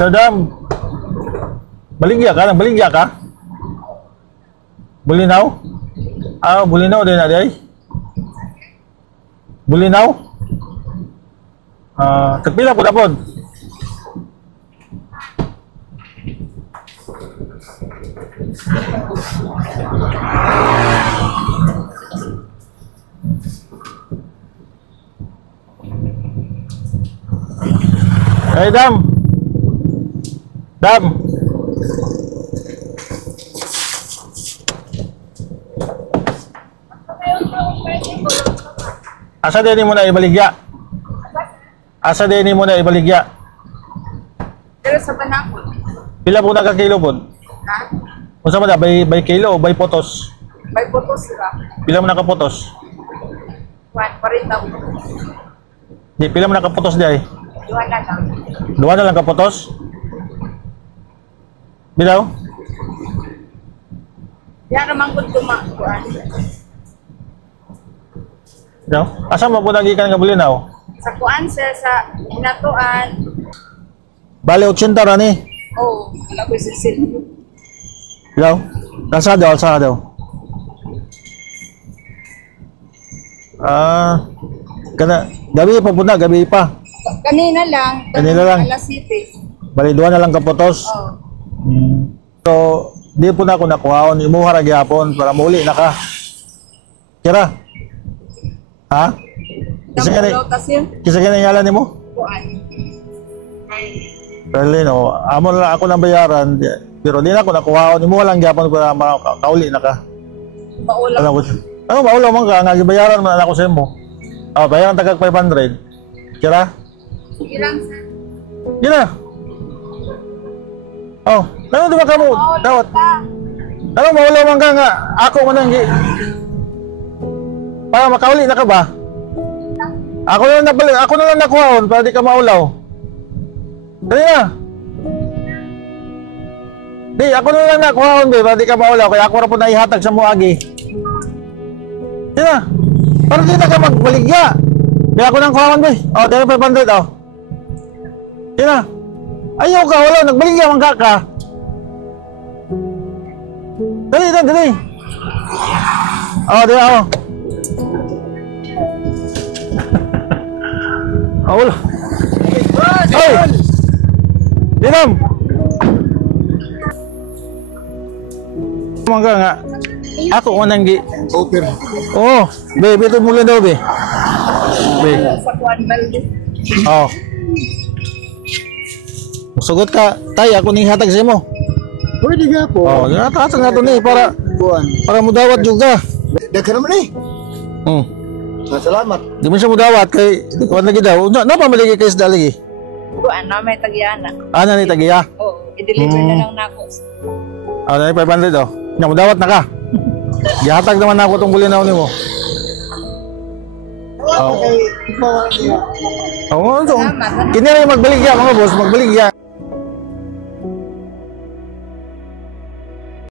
Dadam. Baligya ka? Baligya ka? Bulinaw? Ah, bulinaw din na day. Bulinaw? Ah, tagpila po tapon. Hey, Dam. Dam. Asa din mo na ibaligya? Asa din mo na ibaligya? Pero sa Banakot. Pila po na ka kilo po? Ha? Kung saan ba na? By kilo o by potos? May putos sila. Pila mo na ka potos? 1, 40. Di, pila mo na ka potos di ay? 2 na lang. Duwa na lang ka potos? Bilaw? Yan naman kung tumakuan. Bilaw? Asa mo po nagikan nga bulinaw? Sa kuan sir, sa hinatuan. Bale, 80 rani. Oh, wala ko sisil. Bilaw? Nasa daw, sa daw. Ah, gabi pa po na, gabi pa. Kanina lang. Kanina lang. Alas 7. Bali, duwa na lang kapotos. Oh. So, di po na ako nakuhaon. Imuha na gyapon para muli na ka. Kira? Ha? Kisa ngalan ni mo? Kuan. Perlino, amo na ako ng bayaran. Pero di na ako nakuhaon. Imuha lang gyapon para makauli na ka. Maulam. Ano, maulaw man ka. Nagibayaran man ako sa imo. Oh, bayaran tagag 500. Kira? Ilang sir? Kira? Oh, ano ba ka mo? Dawat. Ano, maulaw man ka nga. Ako man ang para makauli na ka ba? Ako na lang nakuhaon para di ka maulaw. Dali na. Di, ako na lang nakuhaon para di ka maulaw. Kaya ako na po naihatag sa muagi. Di na. Para di na ka magbaligya. Kaya ako nang kuhaon be. O, dahil 500 o. Di na. Ayaw ka, wala. Nagbaligya man ka. Dali. O, di na o. Wala. Ay! Dinam! Mangga nga. Ako ko nang Open. Oh, be, ito mula daw be. Be. Sa kuan balde. Oh. Sugot ka, tay ako ning hatag sa mo. Pwede nga po. Oh, hatag na to ni para Buwan. mudawat juga. Daghan naman eh. Salamat. Di mo siya mudawat kay kuan lagi daw. Na pamaligi kay isda lagi. Kuan na may tagiana. Ana ni tagiya. Oh, i-deliver na lang nako. Ah, na 500 oh. Nya mudawat na ka. Gihatag naman ako tong bulinaw nimo. Oh. Oh, so. Kini rin magbaligya mga boss, magbaligya.